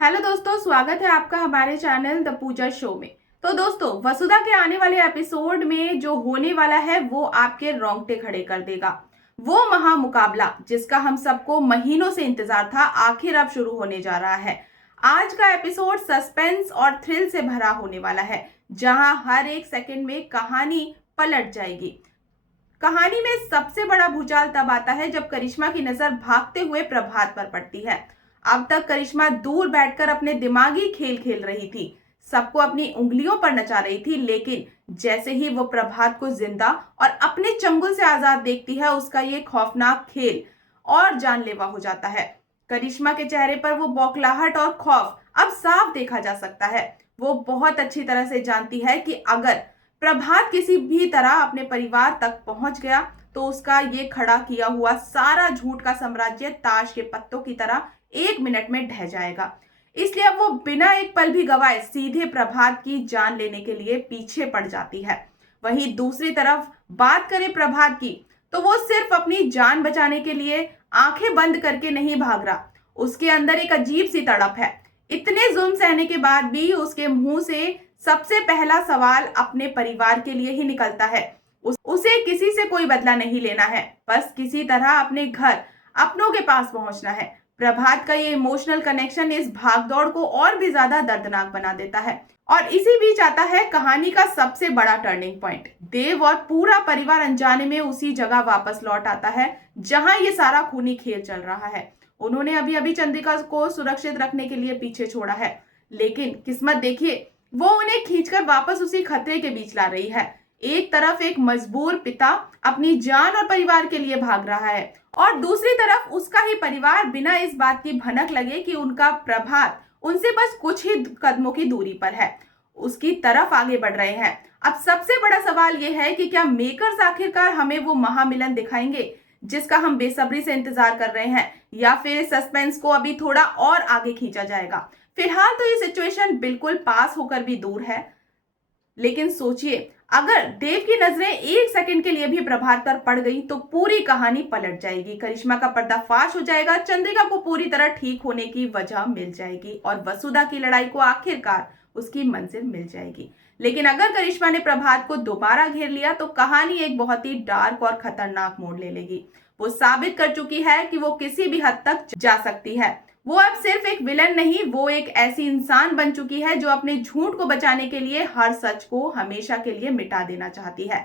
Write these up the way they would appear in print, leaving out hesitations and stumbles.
Hello दोस्तों, स्वागत है आपका हमारे चैनल द पूजा शो में। तो दोस्तों, वसुधा के आने वाले एपिसोड में जो होने वाला है वो आपके रोंगटे खड़े कर देगा। वो महा मुकाबला जिसका हम सबको महीनों से इंतजार था, आखिर अब शुरू होने जा रहा है। आज का एपिसोड सस्पेंस और थ्रिल से भरा होने वाला है, जहां हर एक सेकंड में कहानी पलट जाएगी। कहानी में सबसे बड़ा भूचाल तब आता है जब करिश्मा की नजर भागते हुए प्रभात पर पड़ती है। अब तक करिश्मा दूर बैठकर अपने दिमागी खेल खेल रही थी, सबको अपनी उंगलियों पर नचा रही थी, लेकिन जैसे ही वो प्रभात को जिंदा और अपने चंगुल से आजाद देखती है, उसका ये खौफनाक खेल और जानलेवा हो जाता है। करिश्मा के चेहरे पर वो बौखलाहट और खौफ अब साफ देखा जा सकता है। वो बहुत अच्छी तरह से जानती है कि अगर प्रभात किसी भी तरह अपने परिवार तक पहुंच गया तो उसका ये खड़ा किया हुआ सारा झूठ का साम्राज्य ताश के पत्तों की तरह 1 मिनट में ढह जाएगा। इसलिए अब वो बिना एक पल भी गवाए सीधे प्रभात की जान लेने के लिए पीछे पड़ जाती है। वहीं दूसरी तरफ बात करें प्रभात की, तो वो सिर्फ अपनी जान बचाने के लिए आंखें बंद करके नहीं भाग रहा। उसके अंदर एक अजीब सी तड़प है। इतने जुल्म सहने के बाद भी उसके मुंह से सबसे पहला सवाल अपने परिवार के लिए ही निकलता है। उसे किसी से कोई बदला नहीं लेना है, बस किसी तरह अपने घर, अपनों के पास पहुंचना है। प्रभात का ये इमोशनल कनेक्शन इस भागदौड़ को और भी ज्यादा दर्दनाक बना देता है। और इसी बीच आता है कहानी का सबसे बड़ा टर्निंग पॉइंट। देव और पूरा परिवार अनजाने में उसी जगह वापस लौट आता है जहां ये सारा खूनी खेल चल रहा है। उन्होंने अभी अभी चंद्रिका को सुरक्षित रखने के लिए पीछे छोड़ा है, लेकिन किस्मत देखिए, वो उन्हें खींचकर वापस उसी खतरे के बीच ला रही है। एक तरफ एक मजबूर पिता अपनी जान और परिवार के लिए भाग रहा है, और दूसरी तरफ उसका ही परिवार बिना इस बात की भनक लगे कि उनका प्रभात उनसे बस कुछ ही कदमों की दूरी पर है, उसकी तरफ आगे बढ़ रहे हैं। अब सबसे बड़ा सवाल यह है कि क्या मेकर्स आखिरकार हमें वो महामिलन दिखाएंगे जिसका हम बेसब्री से इंतजार कर रहे हैं, या फिर सस्पेंस को अभी थोड़ा और आगे खींचा जाएगा। फिलहाल तो ये सिचुएशन बिल्कुल पास होकर भी दूर है, लेकिन सोचिए, अगर देव की नजरें 1 सेकंड के लिए भी प्रभात पर पड़ गई तो पूरी कहानी पलट जाएगी। करिश्मा का पर्दाफाश हो जाएगा, चंद्रिका को पूरी तरह ठीक होने की वजह मिल जाएगी और वसुधा की लड़ाई को आखिरकार उसकी मंजिल मिल जाएगी। लेकिन अगर करिश्मा ने प्रभात को दोबारा घेर लिया तो कहानी एक बहुत ही डार्क और खतरनाक मोड़ ले लेगी। वो साबित कर चुकी है कि वो किसी भी हद तक जा सकती है। वो अब सिर्फ एक विलन नहीं, वो एक ऐसी इंसान बन चुकी है जो अपने झूठ को बचाने के लिए हर सच को हमेशा के लिए मिटा देना चाहती है।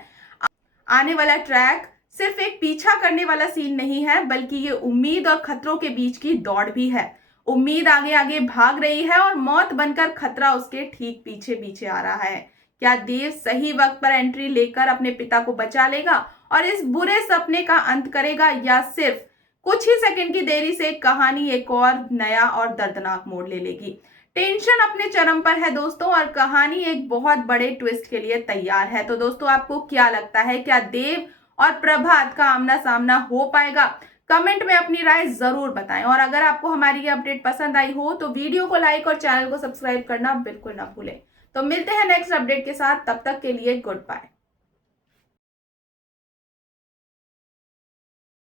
आने वाला ट्रैक सिर्फ एक पीछा करने वाला सीन नहीं है, बल्कि ये उम्मीद और खतरों के बीच की दौड़ भी है। उम्मीद आगे आगे भाग रही है और मौत बनकर खतरा उसके ठीक पीछे पीछे आ रहा है। क्या देव सही वक्त पर एंट्री लेकर अपने पिता को बचा लेगा और इस बुरे सपने का अंत करेगा, या सिर्फ कुछ ही सेकंड की देरी से कहानी एक और नया और दर्दनाक मोड़ ले लेगी। टेंशन अपने चरम पर है दोस्तों, और कहानी एक बहुत बड़े ट्विस्ट के लिए तैयार है। तो दोस्तों, आपको क्या लगता है, क्या देव और प्रभात का आमना सामना हो पाएगा? कमेंट में अपनी राय जरूर बताएं, और अगर आपको हमारी ये अपडेट पसंद आई हो तो वीडियो को लाइक और चैनल को सब्सक्राइब करना बिल्कुल ना भूलें। तो मिलते हैं नेक्स्ट अपडेट के साथ, तब तक के लिए गुड बाय।